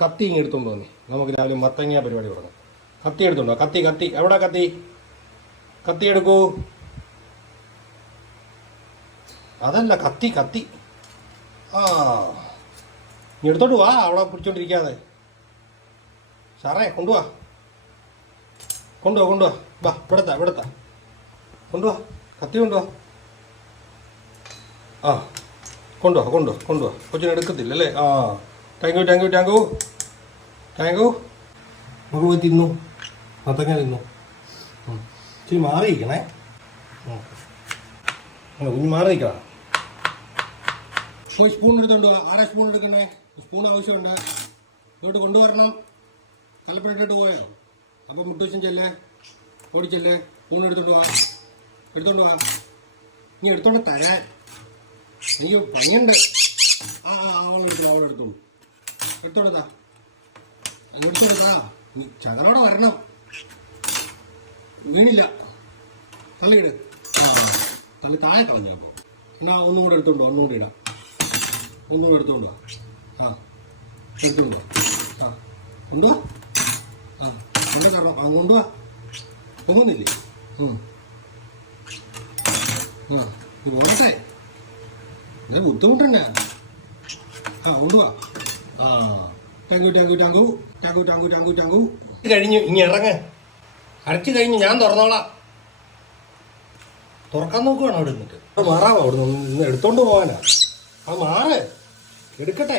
കത്തി ഇങ്ങ് എടുത്തോണ്ട് വന്നേ, നമുക്ക് രാവിലെ മത്തങ്ങ പരിപാടി തുടങ്ങാം. കത്തി എടുത്തോണ്ടോ? കത്തി കത്തി എവിടാ കത്തി? കത്തി എടുക്കൂ. അതല്ല കത്തി കത്തി. ആ നീ എടുത്തോണ്ട് വാ, അവിടെ പിടിച്ചോണ്ടിരിക്കാതെ. സാറേ കൊണ്ടുവാ കൊണ്ടുവാ കൊണ്ടുവാ. വാ ഇവിടത്താ കൊണ്ടുവാ, കത്തി കൊണ്ടുവാ. ആ കൊണ്ടുവാ. കൊച്ചിനെടുക്കത്തില്ല അല്ലേ? ആ താങ്ക് യു. നമുക്ക് പോയി തിന്നു, മത്തങ്ങ തിന്നു. ഇച്ചിരി മാറിയിരിക്കണേ, കുഞ്ഞ് മാറിയിരിക്കണം. പോയി സ്പൂൺ എടുത്തോണ്ട് വാ. ആരാ സ്പൂൺ എടുക്കണ്ടേ? സ്പൂൺ ആവശ്യമുണ്ട്, ഇങ്ങോട്ട് കൊണ്ടുവരണം. കലപ്പിട്ടിട്ട് പോയോ? അപ്പം മുട്ടുവശം ചെല്ലേ, ഓടിച്ചെല്ലേ. സ്പൂൺ എടുത്തോണ്ട് വാ. നീ എടുത്തോണ്ട് തരാൻ എനിക്ക് പണിയുണ്ട്. അവളെടുത്തോളൂ. എടുത്തോണ്ടാ നീ ചകലോടെ വരണം. വീണില്ല, തള്ളിയിട്. തള്ളി താഴെ കളഞ്ഞപ്പോ എന്നാ ഒന്നും കൂടെ എടുത്തോണ്ടോ, ഒന്നും കൂടെ ഇടാം. ഒന്നും കൂടെ എടുത്തോണ്ടോ. എടുത്തോണ്ടോ. കൊണ്ടുവാ. കൊണ്ട തരണം. കൊണ്ടുവാ. പൊങ്ങുന്നില്ലേ? ഇത് പോകട്ടെ, ഞാൻ ബുദ്ധിമുട്ടന്നെ. കൊണ്ടുവാ. ടാങ്കു കഴിഞ്ഞു. ഇനി ഇറങ്ങ്. അരച്ചു കഴിഞ്ഞ് ഞാൻ തുറന്നോളാം. തുറക്കാൻ നോക്കുവാണ് അവിടെ നിന്നിട്ട്. മാറാമോ? അവിടെ നിന്ന് എടുത്തോണ്ട് പോകാനാ. അത് മാറ്, എടുക്കട്ടെ.